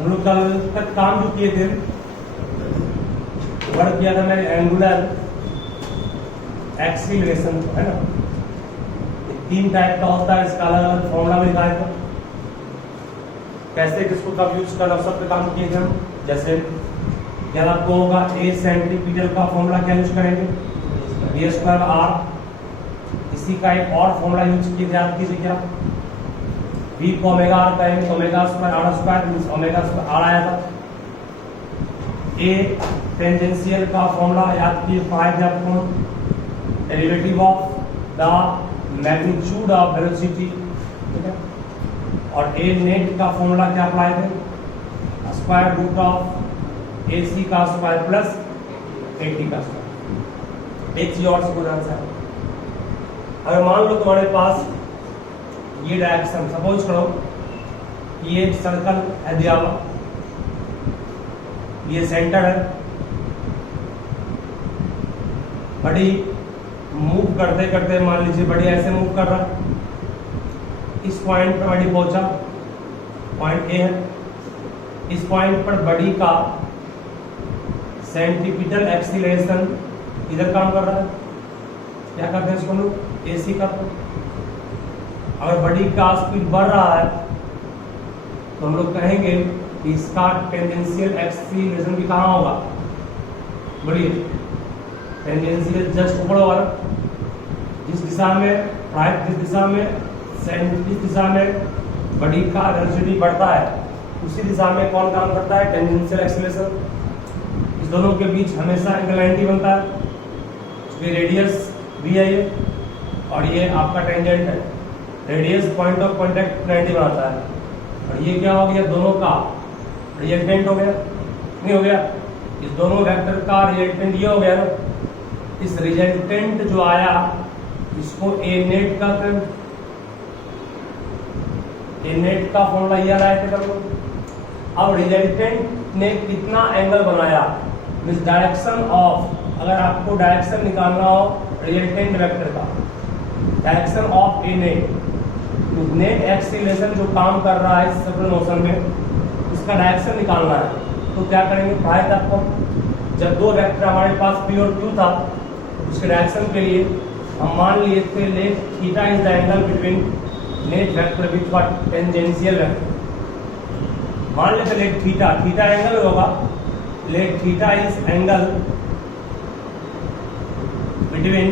हम लोग कल तक काम जो किए थे, वर्क किया था मैंने एंगुलर एक्सीलरेशन, है ना। ये 3 टाइप का होता है, इसका अलग अलग फॉर्मूला भी दिखाया था, कैसे किसको कब यूज करना, सब पे काम किए थे हम। जैसे याद आपको होगा ए सेंटीमीटर का फॉर्मूला क्या यूज करेंगे, बी स्क्वायर आर। इसी का एक और फॉर्मूला यूज किए थे, याद कीजिए क्या, v को ओमेगा आर कहेंगे, omega square R square means omega square R आया था। ए टेंजेंशियल का फॉर्मूला याद कीजिए, पाए थे आपको, derivative of the magnitude of velocity, ठीक है। और ए नेट का फॉर्मूला क्या अप्लाई थे, स्क्वायर रूट ऑफ ए सी का स्क्वायर प्लस ए टी का स्क्वायर। एक चीज और से आंसर, अगर मान लो तुम्हारे पास ये डायरेक्शन, सपोज करो ये एक सर्कल है दिया हुआ, ये सेंटर है, बड़ी मूव करते करते मान लीजिए बड़ी ऐसे मूव कर रहा है, इस पॉइंट पर बड़ी पहुंचा, पॉइंट ए है, इस पॉइंट पर बड़ी का सेंटीपिटल एक्सीलरेशन इधर काम कर रहा है, क्या करते हैं इसको लोग, एसी करते हैं। अगर बड़ी का स्पीड बढ़ रहा है तो हम लोग कहेंगे कि इसका टेंजेंशियल एक्सीलरेशन भी कहाँ होगा, बोलिए, टेंजेंशियल जस्ट ऊपर होगा, जिस दिशा में राइट, जिस दिशा में जिस दिशा में बड़ी का वेलोसिटी बढ़ता है उसी दिशा में कौन काम करता है, टेंजेंशियल एक्सीलरेशन। इस दोनों के बीच हमेशा एंगल 90 बनता है, इसमें रेडियस भी है ये, और ये आपका टेंजेंट है, रेडियस पॉइंट ऑफ कांटेक्ट 90 बनाता है। और ये क्या हो गया, दोनों का रिजल्टेंट हो गया, नहीं हो गया, इस दोनों वेक्टर का रिजल्टेंट ये हो गया ना। इस रिजल्टेंट जो आया इसको ए नेट का, ए नेट का फॉर्मूला ये आया थे कल। अब रिजल्टेंट ने कितना एंगल बनाया, मींस डायरेक्शन ऑफ, अगर आपको डायरेक्शन निकालना हो रिजल्टेंट वेक्टर का, direction of A net, net acceleration जो काम कर रहा है सर्कुलर मोशन में, उसका डायरेक्शन निकालना है। तो क्या करेंगे, पढ़ाया था आपको, जब दो वेक्टर हमारे पास पी और क्यू था, उसके डायरेक्शन के लिए हम मान लिए थे let theta is the angle between net vector with what, tangential vector. मान लेते लेट थीटा, थीटा एंगल होगा, let theta is angle between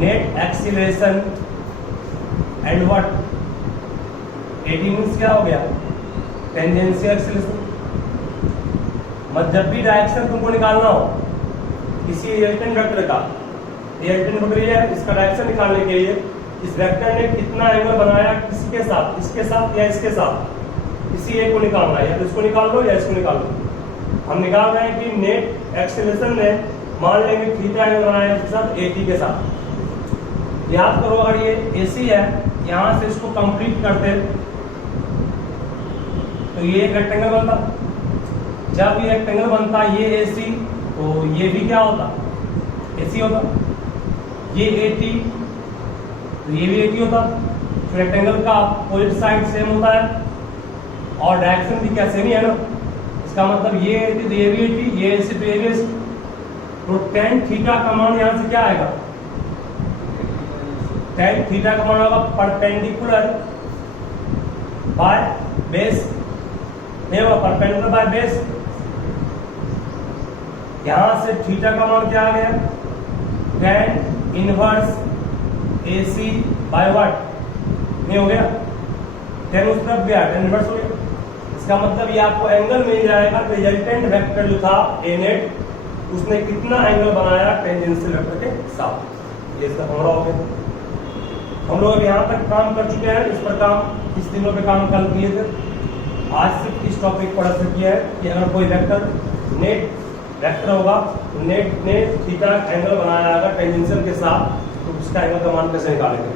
net acceleration and what, 80 means क्या हो गया, टेंजेंशियल एक्सीलरेशन। जब भी डायरेक्शन तुमको निकालना हो किसी रिजल्टेंट वेक्टर का, रिजल्टेंट वेक्टर ये है, इसका डायरेक्शन निकालने के लिए इस वेक्टर ने कितना एंगल बनाया, किसके साथ, इसके साथ या इसके साथ, किसी एक को निकालना है, या तो इसको निकाल लो या इसको निकाल लो। हम निकाल रहे हैं कि नेट एक्सीलरेशन ने मान लेंगे थीटा एंगल बनाया इसके साथ, एटी के साथ। याद करो, अगर ये एसी है, यहां से इसको कंप्लीट करते तो ये एक रेक्टेंगल बनता, जब ये रेक्टेंगल बनता ये एसी, तो ये भी क्या होता, एसी होता, ये एटी तो ये भी एटी होता। तो रेक्टेंगल का अपोजिट साइड सेम होता है और डायरेक्शन भी क्या सेम ही है ना, इसका मतलब ये एटी तो ये भी एटी, ये एसी तो ये भी एसी। तो टेन थीटा का मान यहां से क्या आएगा, टेन थीटा का मान होगा परपेंडिकुलर बाय बेस, नहीं होगा परपेंडिकुलर बाय बेस। यहां से थीटा का मान क्या आ गया, tan inverse AC by what, नहीं हो गया, टेन उस तरफ गया, टेन इनवर्स हो गया। इसका मतलब ये आपको एंगल मिल जाएगा, रिजल्टेंट वेक्टर जो था ए नेट, उसने कितना एंगल बनाया टेंजेंशियल वेक्टर के साथ, ये इसका फॉर्मूला हो गया। हम लोग यहाँ तक काम कर चुके हैं, इस पर काम, इस दिनों पे काम कल किए थे। आज सिर्फ इस टॉपिक पर असर किया है कि अगर कोई वेक्टर नेट वेक्टर होगा तो नेट ने थीटा एंगल बनाया होगा टेंजेंशियल के साथ, तो उसका एंगल का मान कैसे निकालेंगे,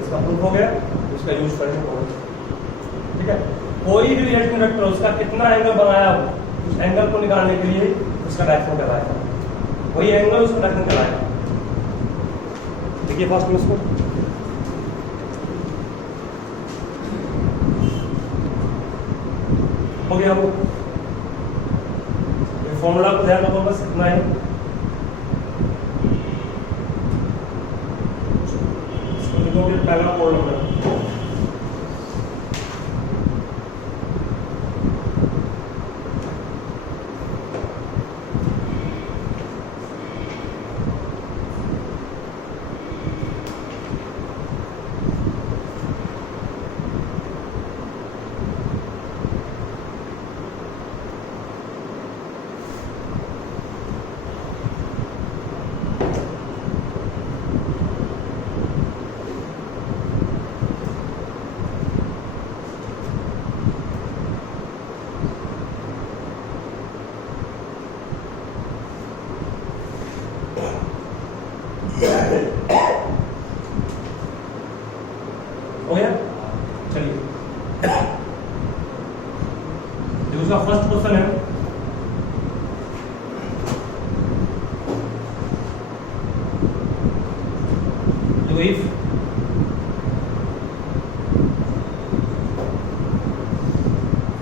इसका प्रूफ हो गया, उसका यूज करने को, ठीक है। कोई भी रिजल्टेंट वेक्टर उसका कितना एंगल बनाया हो, उस एंगल को निकालने के लिए उसका डायरेक्शन कराएगा, वही एंगल उसका डायरेक्शन कराएगा। देखिए फर्स्ट में इसको, हो गया वो फॉर्मूला को ध्यान रखो बस इतना है। इसको लिखोगे पहला कोड नंबर हो गया। चलिए दूसरा फर्स्ट क्वेश्चन है जो if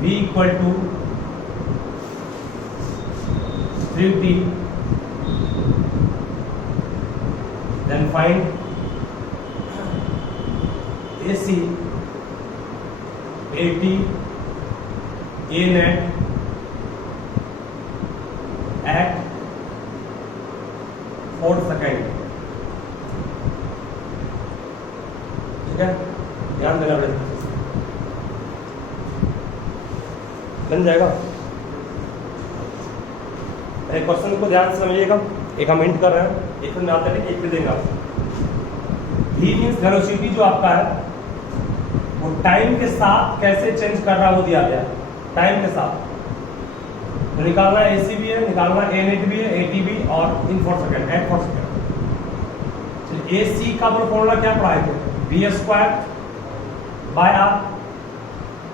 v equal to 3t then find AC, AT, ANET at 4 second. ठीक है, ध्यान देना पड़ेगा, बन जाएगा। क्वेश्चन को ध्यान से समझिएगा। एक हम हिंट कर रहे हैं, एक में आते हैं, एक में देंगे आपको। V मीन्स वेलोसिटी जो आपका है वो टाइम के साथ कैसे चेंज कर रहा है वो दिया गया है, टाइम के साथ। तो निकालना AC भी है, निकालना ANET भी है, AT भी, और इन 4 सेकेंड, एट 4 सेकेंड। AC का फॉर्मूला क्या पढ़ाए थे? V स्क्वायर बाय R,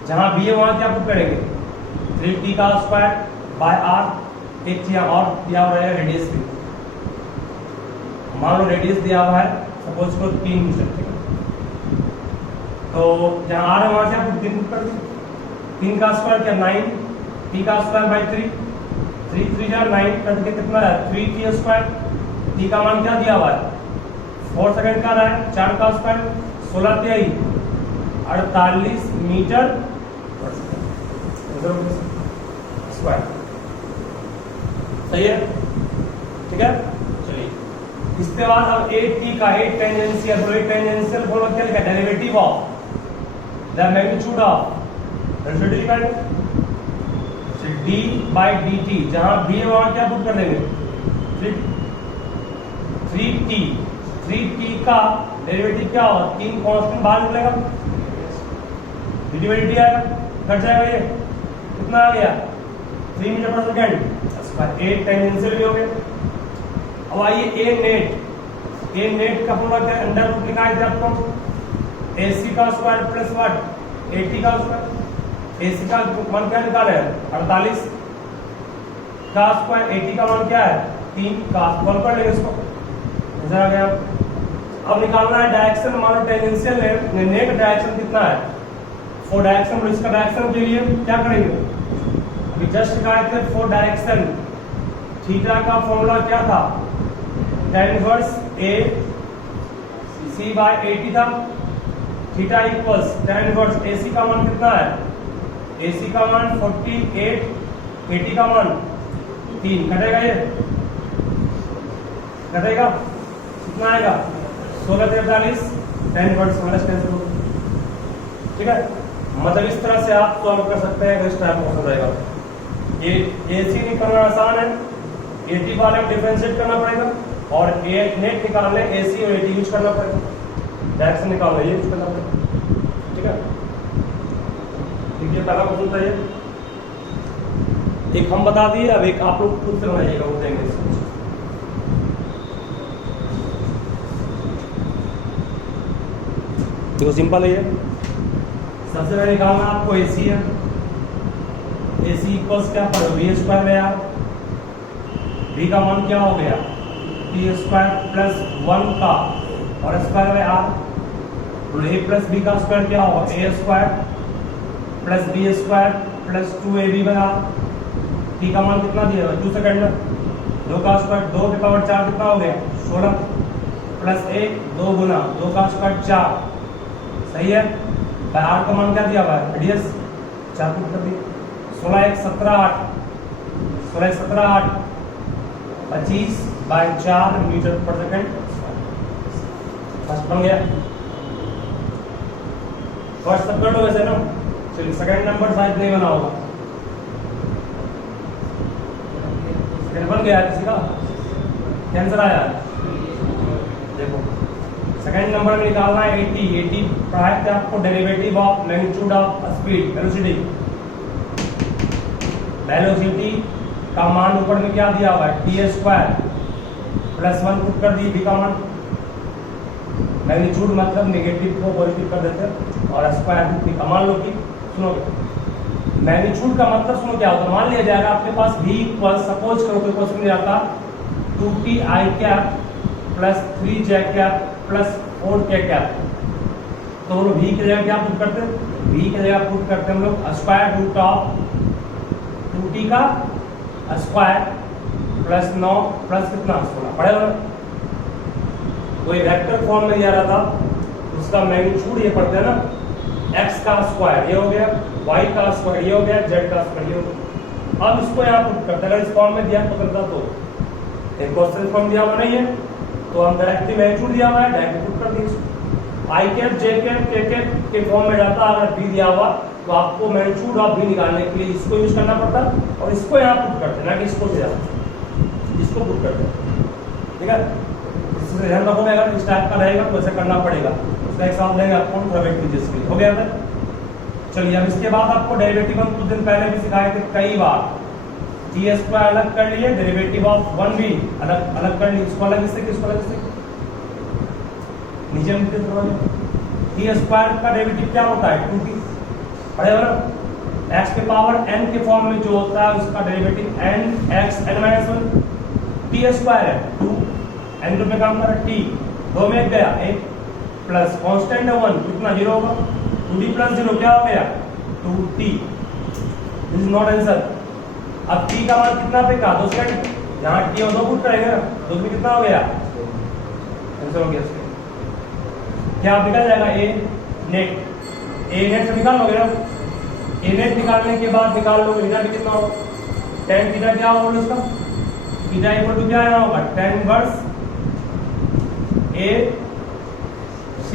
जहां V है वहां क्या पुट करेंगे? 3t का स्क्वायर बाय R। एक चीज और दिया हुआ है, रेडियस भी। मान लो रेडियस दिया हुआ है, सपोज को 3 मीटर, तो जहाँ R है वहां से आप 3 पुट कर दें। 3 का स्क्वायर क्या 9, t का स्क्वायर बाई 3, 3 3 जा 9 करके कितना है 3t स्क्वायर। t का मान क्या दिया हुआ है 4 सेकंड का रहा है। 4 का स्क्वायर 16 तिहाई 48 मीटर पर सेकंड स्क्वायर। सही है, ठीक है। चलिए इसके बाद अब 8t का 8 टेंजेंशियल, तो 8 टेंजेंशियल बोलो क्या लिखा है? Derivative of the magnitude of velocity का d बाई dt, जहां b है वहां क्या पुट कर देंगे 3t का डेरिवेटिव क्या होगा? 3 कांस्टेंट बाहर निकलेगा, dt आएगा, कट जाएगा। ये कितना आ गया 3 मीटर पर सेकंड। 8 टेंजेंशियल भी हो गए। अब आइए A नेट का फॉर्मूला क्या है? अंडर रूट लिखा है आपको, AC का स्क्वायर प्लस व्हाट AT का स्क्वायर। AC का मान क्या निकाला है 48 का स्क्वायर, AT का मान क्या है 3 का स्क्वायर कर लेंगे इसको, नजर आ गया। अब निकालना है डायरेक्शन, मानो टेंजेंशियल है, नेट डायरेक्शन कितना है 4 डायरेक्शन। तो इसका डायरेक्शन के लिए क्या करेंगे? अभी जस्ट निकाले थे 4 डायरेक्शन। थीटा का फॉर्मूला क्या था? tan inverse A C by AT था। Theta equals tan inverse AC का मान कितना है? AC का मान 48, AT का मान 3। कटेगा, ये कटेगा, कितना आएगा 16 43 tan इनवर्स माइनस कैंसिल हो। ठीक है, मतलब इस तरह से आप सॉल्व कर सकते हैं। इस टाइप का रहेगा। ये AC निकालना आसान है, AT वाले डिफरेंशिएट करना पड़ेगा, और नेट निकालने AC और AT यूज करना पड़ेगा, डायरेक्शन निकालना ये यूज करना पड़ेगा। ठीक है, देखिए पहला क्वेश्चन था ये, एक हम बता दिए, अब एक आप लोग खुद से बनाइएगा, वो देंगे। देखो सिंपल है ये। सबसे पहले निकालना आपको AC है। AC इक्वल्स क्या पड़ेगा V स्क्वायर में यार, V का मान क्या हो गया T स्क्वायर प्लस 1 का और स्क्वायर में R, तो A प्लस B का स्क्वायर क्या होगा A square plus B square plus 2ab बना टी का मान कितना दिया हुआ 2 सेकंड में 2 का स्क्वायर 2 के पावर 4 कितना हो गया 16 प्लस 1 2 गुना 2 का स्क्वायर 4 सही है। बाय आर का मान क्या दिया हुआ है रेडियस 4 पुट कर दिया 16 1 17 8 16 1 17 8 25 बाय 4 मीटर पर सेकंड फर्स्ट बन गया। फर्स्ट सब कर दो वैसे ना। चलिए सेकंड नंबर शायद नहीं बना होगा। सेकंड बन गया किसी का कैंसर आया देखो सेकंड नंबर में निकालना है 80 पढ़ाए थे आपको derivative of magnitude of speed velocity. Velocity का मान ऊपर में क्या दिया हुआ है t² प्लस 1 पुट कर दी v का मान। मैग्नीट्यूड मतलब नेगेटिव को पॉजिटिव कर देते हैं और स्क्वायर रूट का मान लो कि सुनो मैग्नीट्यूड का मतलब सुनो क्या होता है मान लिया जाएगा आपके पास v इक्वल सपोज करो कोई क्वेश्चन में आता 2ti cap plus 3j cap plus 4k cap तो हम लोग v की जगह क्या पुट करते हैं v की जगह पुट करते हैं हम लोग स्क्वायर रूट ऑफ 2t का स्क्वायर प्लस 9 प्लस कितना 16 पड़ेगा। कोई वेक्टर फॉर्म में दिया रहा था उसका मैग्नीट्यूड ये पड़ता है ना x का स्क्वायर ये हो गया y का स्क्वायर ये हो गया z का स्क्वायर ये हो गया। अब इसको यहाँ पुट करते हैं अगर इस फॉर्म में दिया तो करता तो एक क्वेश्चन फॉर्म दिया हुआ नहीं है तो हम डायरेक्टली मैग्नीट्यूड दिया हुआ है डायरेक्ट पुट कर दिए i cap j cap k cap के फॉर्म में जाता अगर v दिया हुआ तो आपको मैग्नीट्यूड ऑफ v निकालने के लिए इसको यूज करना पड़ता और इसको यहाँ पुट करते ना कि इसको इसको पुट करते ठीक है। इससे ध्यान रखोगे अगर इस टाइप का रहेगा तो ऐसा करना पड़ेगा उसका एग्जाम लेंगे आपको थोड़ा फिजिक्स हो गया था। चलिए अब इसके बाद आपको डेरिवेटिव हम कुछ दिन पहले भी सिखाए थे कई बार t² अलग कर लिए डेरिवेटिव ऑफ 1 भी अलग अलग कर लिए इसको अलग इससे किसको अलग इससे नीचे में t² का डेरिवेटिव क्या होता है 2t पढ़े हो ना x के पावर n के फॉर्म में जो होता है उसका derivative n x n - 1 t² है 2 n रूप में काम कर t 2 में गया 1 प्लस कांस्टेंट है 1 कितना 0 होगा 2t प्लस 0 क्या हो गया 2t this is not answer. अब t का मान कितना पे का 2 सेकंड यहां t और 2 पुट करेंगे ना तो उसमें कितना हो गया आंसर हो गया इसका क्या निकल जाएगा a नेट से निकाल लोगे ना a नेट निकालने के बाद निकाल लोगे थीटा भी कितना होगा tan थीटा क्या होगा इसका थीटा इक्वल टू क्या आना होगा tan inverse a c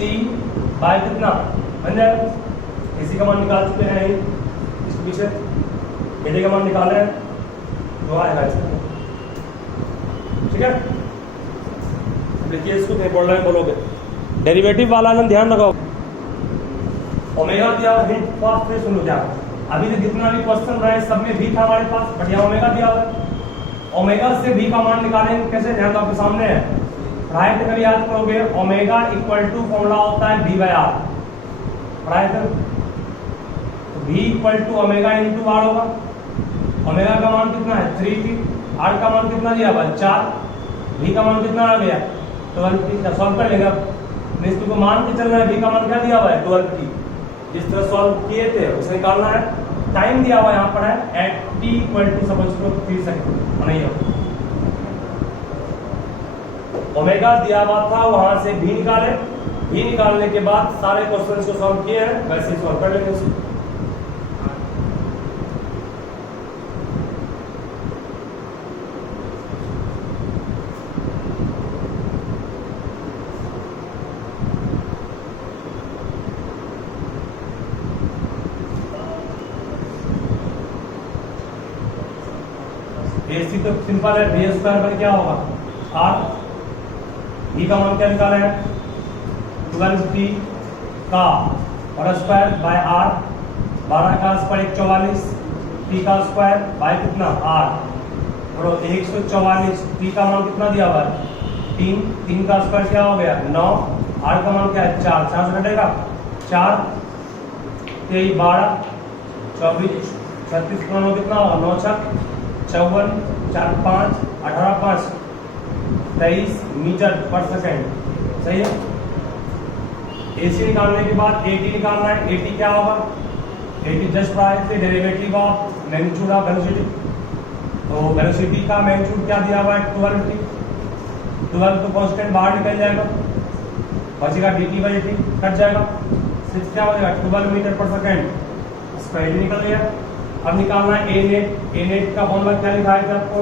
by कितना बन जाएगा इसी का मान निकाल चुके हैं इसके पीछे एडी का मान निकाल रहे हैं जो आएगा इसका ठीक है। देखिए इसको नहीं बोल रहे हैं बोलोगे डेरिवेटिव वाला ना ध्यान लगाओ ओमेगा दिया हिंट फास्ट से सुनो क्या अभी तक जितना भी क्वेश्चन रहे सब में भी था हमारे पास बढ़िया ओमेगा दिया हुआ है ओमेगा से भी का मान निकालेंगे कैसे ध्यान तो आपके सामने है पढ़ाई थे कभी याद करोगे ओमेगा इक्वल टू फॉर्मूला होता है v बाय r पढ़ाई थे तो v equal to omega into r होगा ओमेगा का मान कितना है 3t r का मान कितना दिया हुआ 4 v का मान कितना आ गया 12t सॉल्व कर लेगा मींस तुमको मान के चल रहा है v का मान क्या दिया हुआ है 12t जिस तरह सॉल्व किए थे उसे निकालना है टाइम दिया हुआ यहां पर है at t equal to suppose करो 3 सेकंड नहीं हो ओमेगा दिया हुआ था वहां से भी निकाले भी निकालने के बाद सारे क्वेश्चंस को सॉल्व किए हैं वैसे ही सॉल्व कर लेंगे उसको AC तो सिंपल है v² पर क्या होगा r v का मान क्या निकाला है 12t का और स्क्वायर बाय r 12 का स्क्वायर 144 t का स्क्वायर बाय कितना r और 144 t का मान कितना दिया हुआ है 3 का स्क्वायर क्या हो गया 9 r का मान क्या है 4 4 से घटेगा 4 23 12 24 36 कितना होगा 9 6 54 4 5 18 5 23 मीटर पर सेकंड सही है। AC निकालने के बाद AT निकालना है AT क्या होगा it is just the derivative of magnitude of velocity. तो वेलोसिटी का मैग्नीट्यूड क्या दिया हुआ है 12t, 12 तो कांस्टेंट बाहर निकल जाएगा, बचेगा dt/dt कट जाएगा, 6 क्या हो जाएगा 12 मीटर पर सेकंड, इसका एरिया निकल गया। अब निकालना है a नेट का फॉर्मूला क्या लिखा है आपको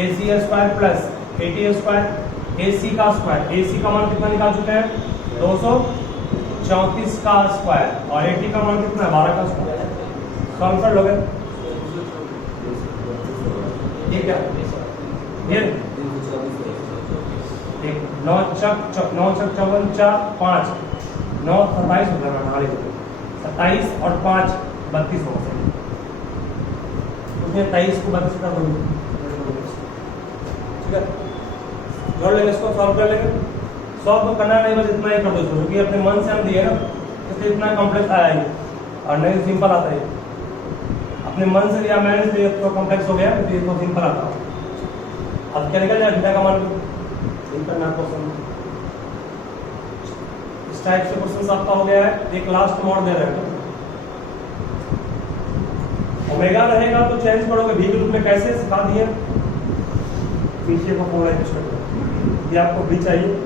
ac² प्लस at², ac का स्क्वायर, ac का मान कितना निकाल चुके हैं 234 का स्क्वायर और at का मान कितना है 12 का स्क्वायर। सॉल्व कर लोगे ये क्या ये 9 चक 54 4 5 9 27 हो जाएगा, 27 और 5 32 हो जाएगा, उसमें 23 को 32 का बोलिए, ठीक है जोड़ लेंगे इसको, सॉल्व कर लेंगे। सॉल्व करना नहीं बस इतना ही कर दो क्योंकि अपने मन से हम दिए ना, इसलिए इतना कॉम्प्लेक्स आया है और नहीं सिंपल आता है, अपने मन से दिया मैंने इसलिए तो कॉम्प्लेक्स हो गया, इसलिए तो सिंपल आता। अब क्या निकल जाए थीटा का मान करना क्वेश्चन, इस टाइप से क्वेश्चन आपका हो गया है। एक लास्ट मोड दे रहे हैं, ओमेगा रहेगा तो चेंज करोगे v के रूप में, कैसे सिखा दिए पीछे का फॉर्मूला यूज करके, ये आपको भी चाहिए।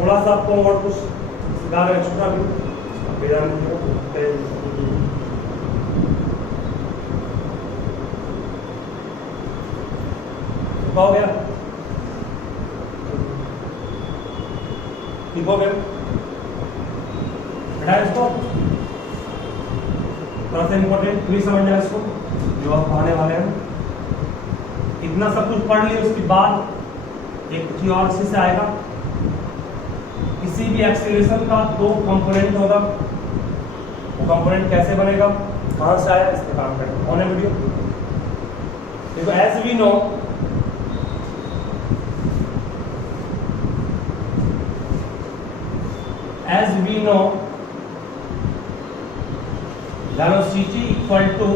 थोड़ा सा आपको और कुछ सिखा रहे एक्स्ट्रा भी हो गया, ठीक हो गया बेटा। इसको थोड़ा सा इम्पोर्टेंट प्लीज समझना इसको, जो आप आने वाले हैं। इतना सब कुछ पढ़ लिया उसके बाद एक चीज और से आएगा, किसी भी एक्सीलरेशन का दो कंपोनेंट होगा, वो कंपोनेंट कैसे बनेगा, कहां से आया, इस पे काम करेंगे ऑन वीडियो। देखो as we know velocity equal to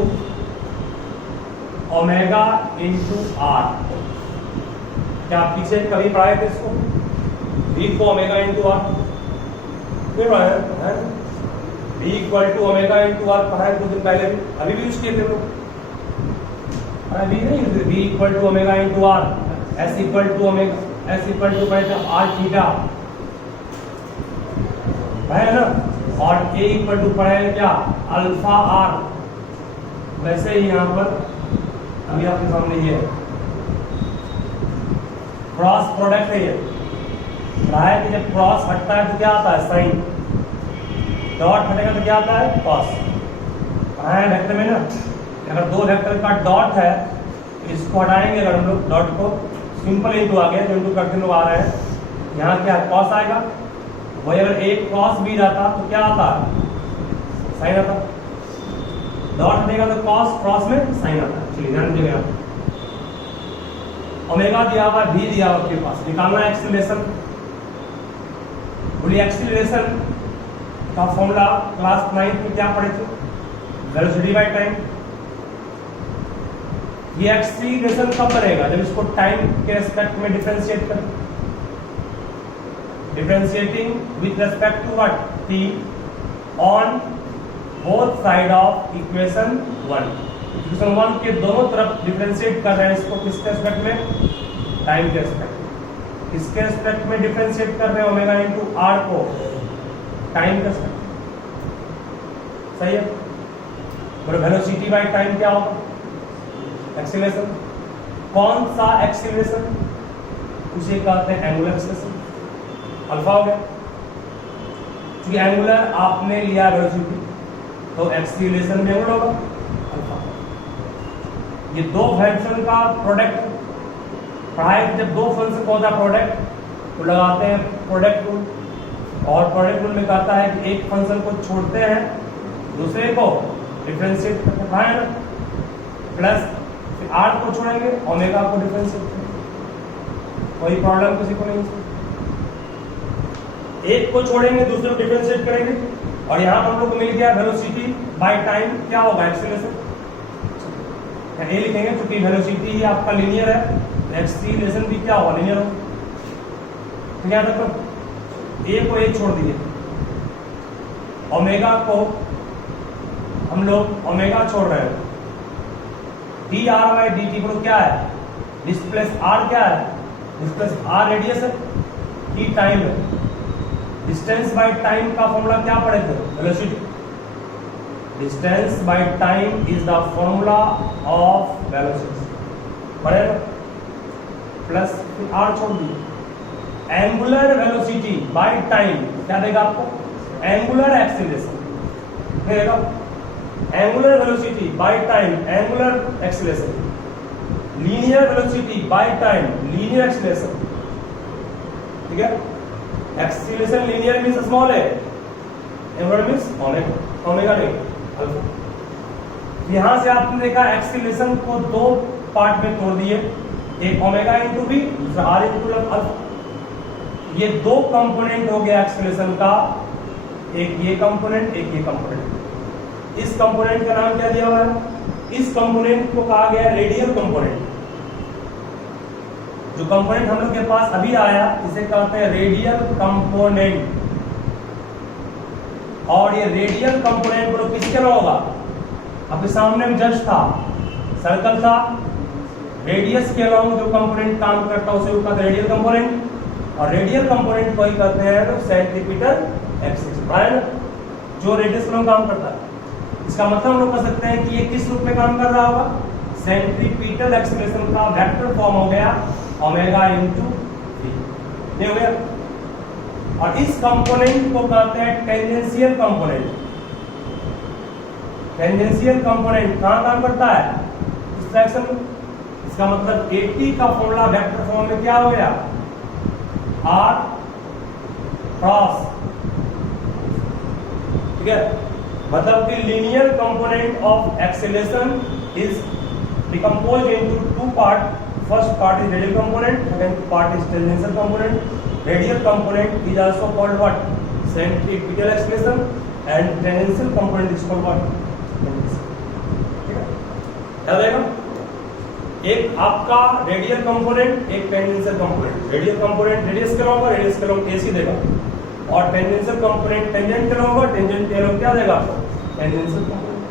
omega into R. क्या आप पीछे कभी पढ़ाए थे इसको, v को ओमेगा इंटू आर फिर है, v equal to omega into R पढ़ाए कुछ दिन पहले भी, अभी भी यूज किए थे लोग, अभी नहीं v equal to omega into R, s equal to omega, s equal to R theta है ना, और a इक्वल टू पढ़ाए क्या अल्फा आर। वैसे ही यहाँ पर अभी आपके सामने ये क्रॉस प्रोडक्ट है, ये रहा है कि जब क्रॉस हटता है तो क्या आता है साइन, डॉट हटेगा तो क्या आता है कॉस। है वेक्टर में ना, अगर दो वेक्टर का डॉट है तो इसको हटाएंगे, अगर हम लोग डॉट को सिंपल इंटू आ गया, जो इंटू करते लोग आ रहे हैं, यहाँ क्या कॉस आएगा, वही अगर एक कॉस भी रहता तो क्या आता है साइन आता, डॉट हटेगा तो कॉस, क्रॉस में साइन आता है। चलिए ध्यान दीजिएगा, ओमेगा दिया हुआ भी दिया हुआ आपके पास, निकालना है एक्सीलरेशन। बोलिए एक्सीलरेशन का फॉर्मूला क्लास 9 में क्या पढ़े थे, वेलोसिटी बाय टाइम। ये एक्सीलरेशन कब बनेगा, जब इसको टाइम के रेस्पेक्ट में डिफरेंशिएट करें, differentiating with respect to what t on both side of equation 1। Equation 1 के दोनों तरफ डिफरेंशिएट कर रहे हैं इसको, किसके रेस्पेक्ट में, टाइम के रेस्पेक्ट में। किसके रेस्पेक्ट में डिफरेंशिएट कर रहे हैं ओमेगा इंटू आर को, टाइम के रेस्पेक्ट, सही है। और वेलोसिटी बाय टाइम क्या होगा, एक्सीलरेशन। कौन सा एक्सीलरेशन, उसे कहते हैं एंगुलर एक्सीलरेशन, अल्फा हो गया। क्योंकि एंगुलर आपने लिया वेलोसिटी तो एक्सीलरेशन भी एंगुलर होगा, अल्फा। ये दो फंक्शन का प्रोडक्ट पढ़ाई, जब दो फंक्शन का होता है प्रोडक्ट तो लगाते हैं प्रोडक्ट रूल, और प्रोडक्ट रूल में कहता है कि एक फंक्शन को छोड़ते हैं दूसरे को डिफरेंशिएट करके पढ़ाए ना, प्लस फिर आर को छोड़ेंगे ओमेगा को डिफरेंशिएट करेंगे, कोई प्रॉब्लम किसी को नहीं। एक को छोड़ेंगे दूसरे को डिफरेंशिएट करेंगे, और यहाँ पर हम लोग को मिल गया वेलोसिटी बाय टाइम क्या होगा, एक्सीलरेशन। ये लिखेंगे क्योंकि वेलोसिटी आपका लीनियर है, एक्सीलरेशन भी क्या होगा, लीनियर होगा। क्या तक ए को एक छोड़ दिए, ओमेगा को हम लोग ओमेगा छोड़ रहे हैं, D R by D T पर क्या है, डिस्प्लेस आर क्या है, डिस्प्लेस आर रेडियस है, टी टाइम है, डिस्टेंस बाय टाइम का फॉर्मूला क्या पढ़े थे, velocity. Distance by time is the formula of velocity, पढ़ेगा, प्लस फिर आर छोड़ दिए। एंगुलर वेलोसिटी बाय टाइम क्या देगा आपको, एंगुलर एक्सीलरेशन देगा, angular velocity by time angular acceleration, linear velocity by time linear acceleration, ठीक है। एक्सीलरेशन लीनियर मींस स्मॉल है, एंगुलर मींस ओमेगा, ओमेगा नहीं अल्फा। यहां से आपने देखा एक्सीलरेशन को दो पार्ट में तोड़ दिए, एक ओमेगा इंटू बी, दूसरा आर इंटू अल्फा। ये दो कंपोनेंट हो गया एक्सीलरेशन का, एक ये कंपोनेंट एक ये कंपोनेंट। इस कंपोनेंट का नाम क्या दिया हुआ है, इस कंपोनेंट को कहा गया रेडियल कंपोनेंट। जो कंपोनेंट हम लोग के पास अभी आया इसे कहते हैं रेडियल कंपोनेंट, और ये रेडियल कंपोनेंट को किसके अलावा होगा, आपके सामने में जस्ट था सर्कल था, रेडियस के अलावा जो कंपोनेंट काम करता है उसे कहते हैं रेडियल कंपोनेंट, और रेडियल कंपोनेंट को ही कहते हैं लोग सेंट्रीपिटल एक्सीलरेशन, जो रेडियस में काम करता है। इसका मतलब हम लोग कह सकते हैं कि ये किस रूप में काम कर रहा होगा, सेंट्रीपिटल एक्सीलरेशन का वेक्टर फॉर्म हो गया ओमेगा इंटू वी, हो गया। और इस कंपोनेंट को कहते हैं टेंजेंशियल कंपोनेंट। टेंजेंशियल कंपोनेंट कहां काम करता है, इस डायरेक्शन में। इसका मतलब 80 का फॉर्मूला वेक्टर फॉर्म में क्या हो गया, आर क्रॉस, ठीक है। मतलब कि linear component of acceleration is decomposed into two part, first part is radial component, second part is tangential component. Radial component is also called what, centripetal acceleration, and tangential component is called what, ठीक है। याद आएगा, एक आपका radial component एक tangential component. Radial component radius के होगा, radius के लोग एसी देगा, और टेंजेंशियल कंपोनेंट टेंजेंट के होगा, टेंजेंट के लोग क्या देगा आपको, टेंजेंशियल कंपोनेंट,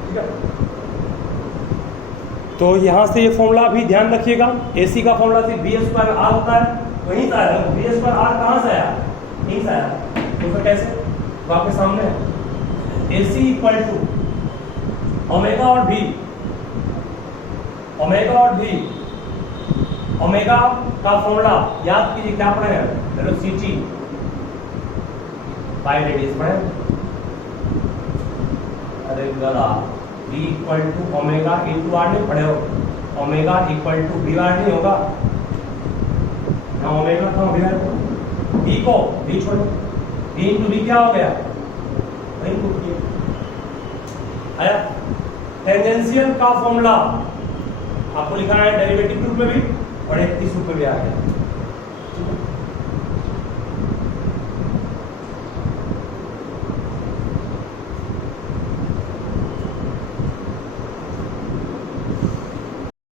ठीक है। तो यहाँ से ये फॉर्मूला भी ध्यान रखिएगा, एसी का फॉर्मूला सिर्फ बी स्क्वायर आर होता है, वहीं से आया, बी स्क्वायर आर कहाँ से आया, यहीं से आया, तो फिर कैसे, तो आपके सामने है एसी इक्वल टू ओमेगा और भी, ओमेगा और भी, ओमेगा का फॉर्मूला याद कीजिए क्या पढ़े हैं, वेलोसिटी बाय रेडियस पढ़े, अरे गधा, v equal to omega into R नहीं पढ़े हो, omega equal to V R नहीं होगा ना, ओमेगा था वी आर, v को v छोड़ो, v इंटू v क्या हो गया, वही पुट किया आया। टेंजेंशियल का फॉर्मूला आपको लिखा है डेरिवेटिव रूप में भी और 31 रूप में भी आ गया, ठीक है।